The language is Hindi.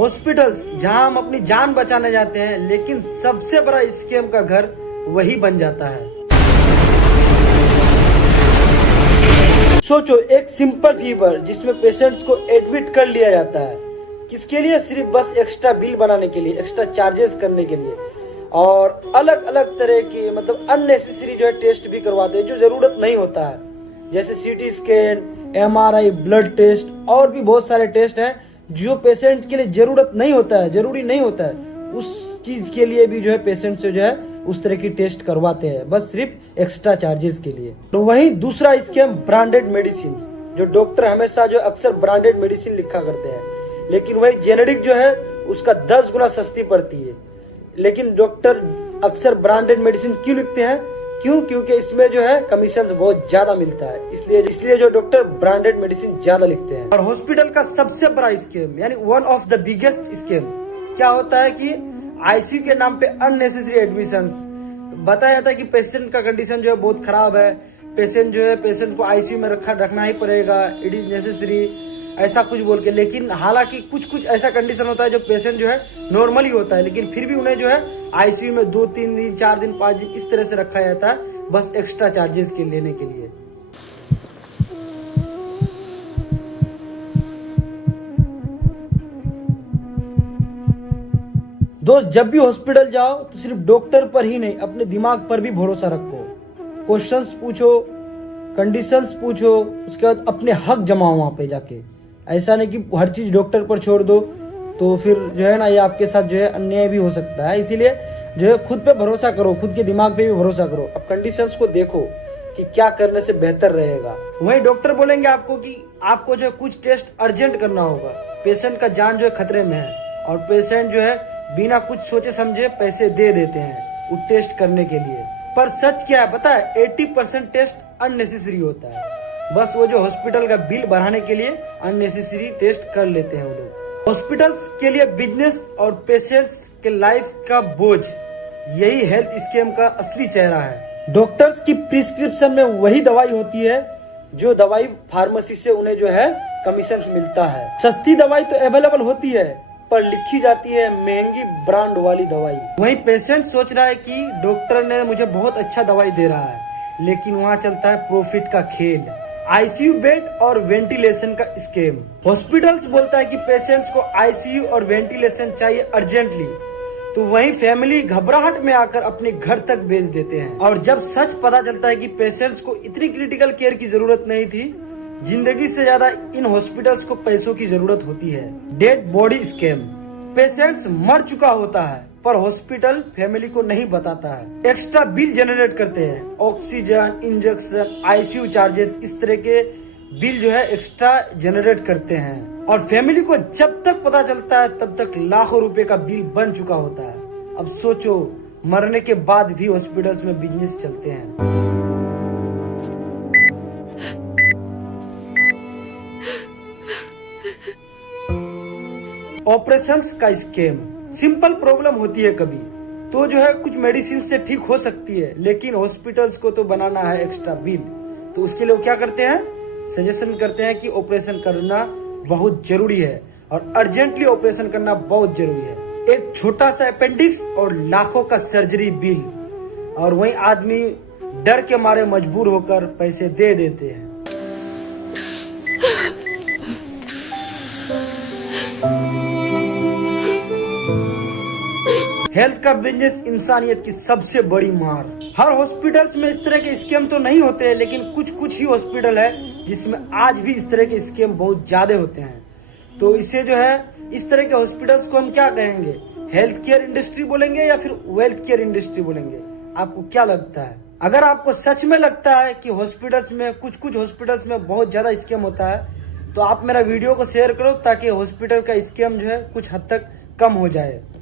हॉस्पिटल्स जहां हम अपनी जान बचाने जाते हैं, लेकिन सबसे बड़ा स्कैम का घर वही बन जाता है। सोचो, एक सिंपल फीवर जिसमें पेशेंट्स को एडमिट कर लिया जाता है, किसके लिए? सिर्फ बस एक्स्ट्रा बिल बनाने के लिए, एक्स्ट्रा चार्जेस करने के लिए, और अलग अलग तरह की मतलब अननेसेसरी जो है टेस्ट भी करवाते हैं जो जरूरत नहीं होता है, जैसे CT scan, MRI, blood test और भी बहुत सारे टेस्ट हैं जो पेशेंट्स के लिए जरूरत नहीं होता है, जरूरी नहीं होता है। उस चीज के लिए भी जो है पेशेंट से जो है उस तरह की टेस्ट करवाते हैं, बस सिर्फ एक्स्ट्रा चार्जेस के लिए। तो वहीं दूसरा स्कैम ब्रांडेड मेडिसिन, जो डॉक्टर हमेशा जो अक्सर ब्रांडेड मेडिसिन लिखा करते हैं, लेकिन वही जेनेरिक जो है उसका 10 गुना सस्ती पड़ती है। लेकिन डॉक्टर अक्सर ब्रांडेड मेडिसिन क्यों लिखते हैं? क्योंकि इसमें जो है कमीशन बहुत ज्यादा मिलता है, इसलिए जो डॉक्टर ब्रांडेड मेडिसिन ज्यादा लिखते हैं। और हॉस्पिटल का सबसे बड़ा स्कैम यानी one of the biggest scam क्या होता है कि आईसीयू के नाम पे अननेसेसरी एडमिशंस। बताया जाता है कि पेशेंट का कंडीशन जो है बहुत खराब है, पेशेंट को आईसीयू में रखना ही पड़ेगा, इट इज नेसेसरी, ऐसा कुछ बोल के। लेकिन हालांकि कुछ ऐसा कंडीशन होता है जो पेशेंट जो है नॉर्मली होता है, लेकिन फिर भी उन्हें जो है आईसीयू में 2-3 दिन, 4 दिन, 5 दिन इस तरह से रखा जाता है, बस एक्स्ट्रा चार्जेस के लेने के लिए। दोस्त, जब भी हॉस्पिटल जाओ तो सिर्फ डॉक्टर पर ही नहीं, अपने दिमाग पर भी भरोसा रखो। क्वेश्चंस पूछो, कंडीशंस पूछो, उसके बाद अपने हक जमाओ वहां पे जाके। ऐसा नहीं कि हर चीज डॉक्टर पर छोड़ दो, तो फिर जो है ना ये आपके साथ जो है अन्याय भी हो सकता है। इसीलिए जो है खुद पे भरोसा करो, खुद के दिमाग पे भी भरोसा करो। अब कंडीशंस को देखो कि क्या करने से बेहतर रहेगा। वहीं डॉक्टर बोलेंगे आपको कि आपको जो है कुछ टेस्ट अर्जेंट करना होगा, पेशेंट का जान जो है खतरे में है, और पेशेंट जो है बिना कुछ सोचे समझे पैसे दे देते हैं वो टेस्ट करने के लिए। पर सच क्या है पता है? 80% टेस्ट अननेसेसरी होता है, बस वो जो हॉस्पिटल का बिल बढ़ाने के लिए अननेसेसरी टेस्ट कर लेते हैं वो लोग। हॉस्पिटल्स के लिए बिजनेस और पेशेंट्स के लाइफ का बोझ, यही हेल्थ स्कैम का असली चेहरा है। डॉक्टर्स की प्रिस्क्रिप्शन में वही दवाई होती है जो दवाई फार्मेसी से उन्हें जो है कमीशन मिलता है। सस्ती दवाई तो अवेलेबल होती है, पर लिखी जाती है महंगी ब्रांड वाली दवाई। वहीं पेशेंट सोच रहा है कि डॉक्टर ने मुझे बहुत अच्छा दवाई दे रहा है, लेकिन वहाँ चलता है प्रॉफिट का खेल, आईसीयू बेड और वेंटिलेशन का स्कैम। हॉस्पिटल्स बोलता है कि पेशेंट्स को आईसीयू और वेंटिलेशन चाहिए अर्जेंटली, तो वहीं फैमिली घबराहट में आकर अपने घर तक भेज देते हैं। और जब सच पता चलता है कि पेशेंट्स को इतनी क्रिटिकल केयर की जरूरत नहीं थी, जिंदगी से ज्यादा इन हॉस्पिटल्स को पैसों की जरूरत होती है। डेड बॉडी स्कैम, पेशेंट्स मर चुका होता है पर हॉस्पिटल फैमिली को नहीं बताता है, एक्स्ट्रा बिल जनरेट करते हैं, ऑक्सीजन, इंजेक्शन, आईसीयू चार्जेस, इस तरह के बिल जो है एक्स्ट्रा जनरेट करते हैं। और फैमिली को जब तक पता चलता है तब तक लाखों रुपए का बिल बन चुका होता है। अब सोचो, मरने के बाद भी हॉस्पिटल्स में बिजनेस चलते हैं। ऑपरेशंस का स्कैम, सिंपल प्रॉब्लम होती है कभी तो जो है कुछ मेडिसिन से ठीक हो सकती है, लेकिन हॉस्पिटल्स को तो बनाना है एक्स्ट्रा बिल, तो उसके लिए वो क्या करते हैं? सजेशन करते हैं कि ऑपरेशन करना बहुत जरूरी है और अर्जेंटली ऑपरेशन करना बहुत जरूरी है। एक छोटा सा अपेंडिक्स और लाखों का सर्जरी बिल, और वहीं आदमी डर के मारे मजबूर होकर पैसे दे देते हैं। हेल्थ का बिजनेस इंसानियत की सबसे बड़ी मार। हर हॉस्पिटल्स में इस तरह के स्कैम तो नहीं होते, लेकिन कुछ ही हॉस्पिटल है जिसमें आज भी इस तरह के स्कैम बहुत ज्यादा होते हैं। तो इसे जो है इस तरह के हॉस्पिटल्स को हम क्या कहेंगे? हेल्थ केयर इंडस्ट्री बोलेंगे या फिर वेल्थ केयर इंडस्ट्री बोलेंगे? आपको क्या लगता है? अगर आपको सच में लगता है कि हॉस्पिटल्स में कुछ हॉस्पिटल्स में बहुत ज्यादा स्कैम होता है, तो आप मेरा वीडियो को शेयर करो ताकि हॉस्पिटल का स्कैम जो है कुछ हद तक कम हो जाए।